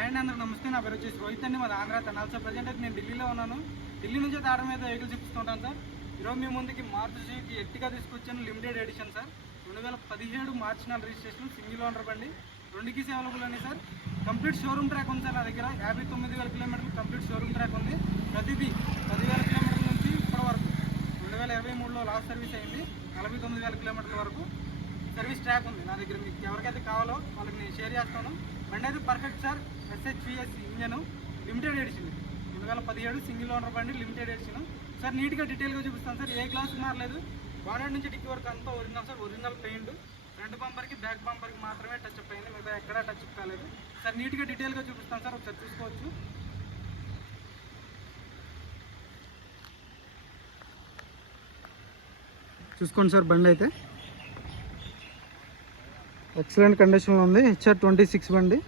And అందరూ నమస్తే. నా పేరు వచ్చేసి రోహిత్ అండి, మాది ఆంధ్ర తెనాలి. సార్ ప్రజెంట్ అయితే నేను ఢిల్లీలో ఉన్నాను. ఢిల్లీ నుంచి అయితే ఆర్డర్ మీద వెహికల్ చూపిస్తుంటాను సార్. ఈరోజు మీ ముందుకి మారుతి ఎర్టిగా తీసుకొచ్చాను, లిమిటెడ్ ఎడిషన్ సార్. 2017 మార్చి 4 రిజిస్ట్రేషన్, సింగిల్ ఓనర్ బండి, 2 కీస్ అవైలబుల్ అని సార్. కంప్లీట్ షోరూమ్ ట్రాక్ ఉంది సార్ నా దగ్గర. 59,000 కిలోమీటర్లు కంప్లీట్ షోరూమ్ ట్రాక్ ఉంది. ప్రతిదీ 10,000 కిలోమీటర్ల నుంచి ఇప్పటి వరకు 2023లో లాస్ట్ సర్వీస్ అయింది. 49,000 కిలోమీటర్ల వరకు సర్వీస్ ట్రాక్ ఉంది నా దగ్గర. మీకు ఎవరికైతే కావాలో వాళ్ళకి నేను షేర్ చేస్తాను. బండి అయితే perfect sir. SHVS engine, limited edition, 2017 single owner బండి, లిమిటెడ్ ఎడిషన్ సార్. నీట్గా డీటెయిల్గా చూపిస్తాను సార్. ఏ గ్లాస్ మారలేదు. బానెట్ నుంచి డిక్కీ వరకు అంతా original sir. Original paint. Front బంపర్కి బ్యాక్ బంపర్కి మాత్రమే టచ్ అప్ అయింది, మిగతా ఎక్కడా టచ్ అప్ కాలేదు సార్. నీట్గా డీటెయిల్గా చూపిస్తాను సార్, ఒకసారి చూసుకోవచ్చు. చూసుకోండి సార్, బండి అయితే ఎక్సలెంట్ కండిషన్లో ఉంది. HR26 బండి.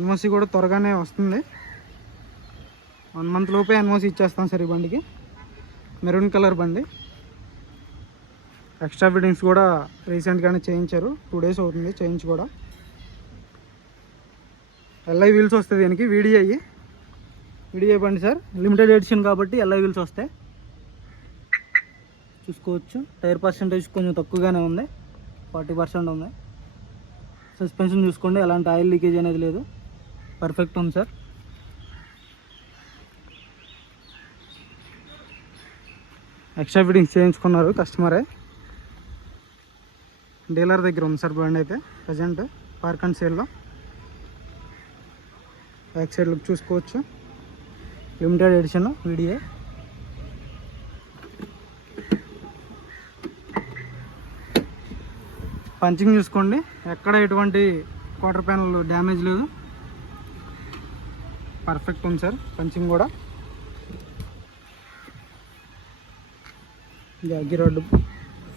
NOC కూడా త్వరగానే వస్తుంది. 1 మంత్ లోపే NOC ఇచ్చేస్తాం సార్ ఈ బండికి. మెరూన్ కలర్ బండి. ఎక్స్ట్రా ఫిట్టింగ్స్ కూడా రీసెంట్గానే చేయించారు. 2 డేస్ అవుతుంది చేయించి కూడా. LI వీల్స్ వస్తుంది దీనికి. VDI బండి సార్. లిమిటెడ్ ఎడిషన్ కాబట్టి LI వీల్స్ వస్తాయి. చూసుకోవచ్చు. టైర్ పర్సెంటేజ్ కొంచెం తక్కువగానే ఉంది, 40% ఉంది. సస్పెన్షన్ చూసుకోండి, ఎలాంటి ఆయిల్ లీకేజ్ అనేది లేదు, పర్ఫెక్ట్ ఉంది సార్. ఎక్స్ట్రా ఫిట్టింగ్స్ చేయించుకున్నారు కస్టమరే. డీలర్ దగ్గర ఉంది సార్ బండి అయితే ప్రజెంట్ పార్క్ అండ్ సేల్లో. బ్యాక్ సైడ్ లుక్ చూసుకోవచ్చు. Limited edition VDI. పంచింగ్ చూసుకోండి, ఎక్కడ ఎటువంటి క్వార్టర్ ప్యానల్ డ్యామేజ్ లేదు, పర్ఫెక్ట్ ఉంది సార్. పంచింగ్ కూడా జాగి రోడ్డు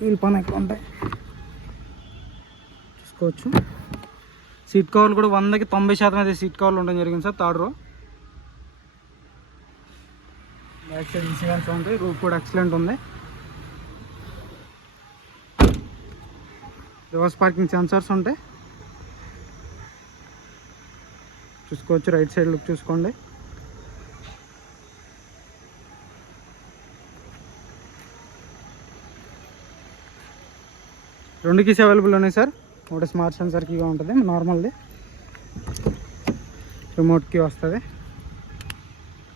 వీల్ పని ఎక్కడ ఉంటాయి చూసుకోవచ్చు. సీట్ కవర్లు కూడా 100కి 90% అయితే సీట్ కవర్లు ఉండడం జరిగింది సార్. 3rd రో. బ్యాక్ సైడ్ ఇన్సూరెన్స్ ఉంది. రూఫ్ కూడా ఎక్సలెంట్ ఉంది. రివర్స్ పార్కింగ్ సెన్సర్స్ ఉంటాయి చూసుకోవచ్చు. రైట్ సైడ్ లుక్ చూసుకోండి. రెండు కీస్ అవైలబుల్ ఉన్నాయి సార్. ఒకటి స్మార్ట్ సెన్సర్ కీగా ఉంటుంది, నార్మల్ది. రిమోట్ కీ వస్తుంది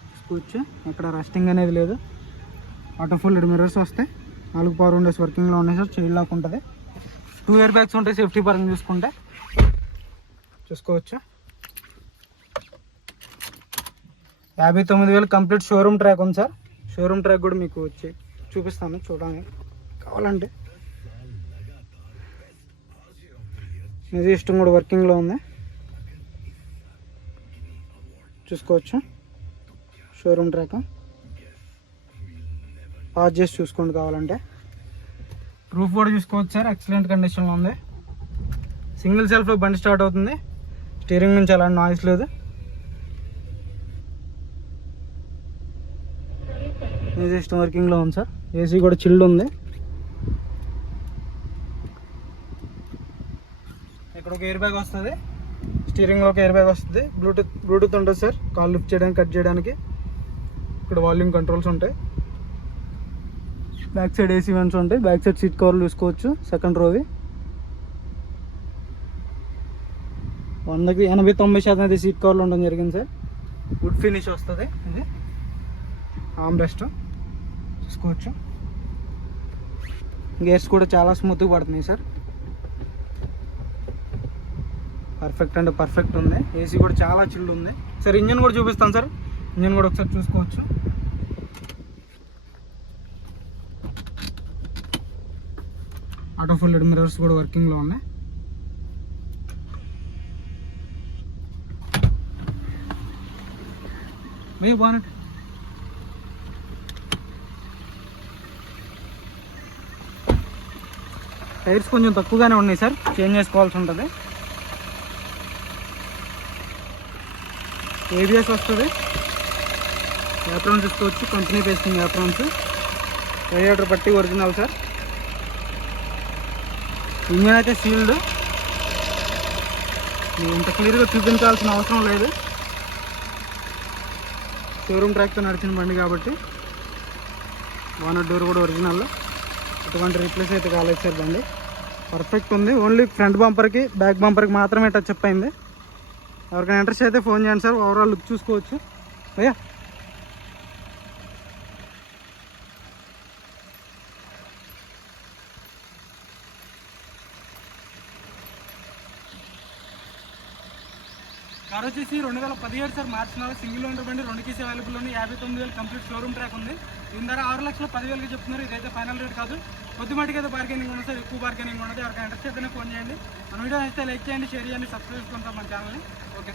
చూసుకోవచ్చు. ఎక్కడ రస్టింగ్ అనేది లేదు. ఆటో ఫోల్డ్ మిర్రర్స్ వస్తాయి. 4 పవర్ విండోస్ వర్కింగ్లో ఉన్నాయి సార్. చైల్డ్ లాక్ ఉంటుంది. 2 ఎయిర్ బ్యాగ్స్ ఉంటాయి సేఫ్టీ పరంగా చూసుకుంటే చూసుకోవచ్చు. 59,000 కంప్లీట్ షోరూమ్ ట్రాక్ ఉంది సార్. షోరూమ్ ట్రాక్ కూడా మీకు వచ్చి చూపిస్తాను చూడడానికి కావాలంటే. ఇది ఇష్టం కూడా వర్కింగ్లో ఉంది చూసుకోవచ్చు. షోరూమ్ ట్రాక్ పాజ్ చేసి చూసుకోండి కావాలంటే. రూఫ్ కూడా చూసుకోవచ్చు సార్, ఎక్సలెంట్ కండిషన్లో ఉంది. సింగిల్ సెల్ఫ్లో బండి స్టార్ట్ అవుతుంది. స్టీరింగ్ నుంచి అలాంటి నాయిస్ లేదు. మ్యూజిక్ సిస్టమ్ వర్కింగ్లో ఉంది సార్. AC కూడా చిల్డ్ ఉంది. ఇక్కడ ఒక ఎయిర్ బ్యాగ్ వస్తుంది. స్టీరింగ్లో ఒక ఎయిర్ బ్యాగ్ వస్తుంది. బ్లూటూత్ ఉంటుంది సార్, కాల్ లిఫ్ట్ చేయడానికి కట్ చేయడానికి. ఇక్కడ వాల్యూమ్ కంట్రోల్స్ ఉంటాయి. బ్యాక్ సైడ్ AC వెంట్స్ ఉంటాయి. బ్యాక్ సైడ్ సీట్ కవర్లు చూసుకోవచ్చు. 2nd రోవి 100కి 80-90% అయితే సీట్ కవర్లు ఉండడం జరిగింది సార్. వుడ్ ఫినిష్ వస్తుంది. ఇది ఆర్మ్ రెస్ట్ చూసుకోవచ్చు. గేర్స్ కూడా చాలా స్మూత్గా పడుతున్నాయి సార్. పర్ఫెక్ట్ అంటే పర్ఫెక్ట్ ఉంది. AC కూడా చాలా చిల్డ్ ఉంది సార్. ఇంజన్ కూడా చూపిస్తాను సార్. ఇంజన్ కూడా ఒకసారి చూసుకోవచ్చు. ఆటో ఫోల్డెడ్ మిర్రర్స్ కూడా వర్కింగ్లో ఉన్నాయి. బానెట్ టైర్స్ కొంచెం తక్కువగానే ఉన్నాయి సార్, చేంజ్ చేసుకోవాల్సి ఉంటుంది. ABS వస్తుంది. యాప్రాన్స్ చూసుకోవచ్చు, కంపెనీ పేస్టింగ్ యాప్రాన్స్. రేడియేటర్ పట్టి ఒరిజినల్ సార్. ఇంజన్ అయితే సీల్డ్. మీకు ఇంత క్లియర్గా చూపించాల్సిన అవసరం లేదు, షోరూమ్ ట్రాక్తో నడిచిన బండి కాబట్టి. బోనట్ డోర్ కూడా ఒరిజినల్, ఎటువంటి రీప్లేస్ అయితే కాలేదు సార్. బండి పర్ఫెక్ట్ ఉంది. ఓన్లీ ఫ్రంట్ బంపర్కి బ్యాక్ బంపర్కి మాత్రమే టచ్ అప్ అయింది. ఎవరికైనా ఇంట్రెస్ట్ అయితే ఫోన్ చేయండి సార్. ఓవరాల్ లుక్ చూసుకోవచ్చు భయ్యా. కార్ వచ్చేసి 2017 సార్, మార్చి 4 సింగిల్ ఓనర్ బండి, 2 కీస్ అవైలబుల్ ఉంది. 59,000 కంప్లీట్ షోరూమ్ ట్రాక్ ఉంది. దీని ధర 6,10,000 చెప్తున్నారు. ఇదైతే ఫైనల్ రేట్ కాదు, కొద్దిమటికి అయితే బార్గెనింగ్ ఉంది సార్, ఎక్కువ బార్గెనింగ్ ఉండదు. ఎవరికైనా ఇంట్రెస్ట్ అయితేనే ఫోన్ చేయండి. మన వీడియో అయితే లైక్ చేయండి, షేర్ చేయండి, సబ్స్క్రైబ్ చేసుకుంటాం మన ఛానల్ని. ఓకే.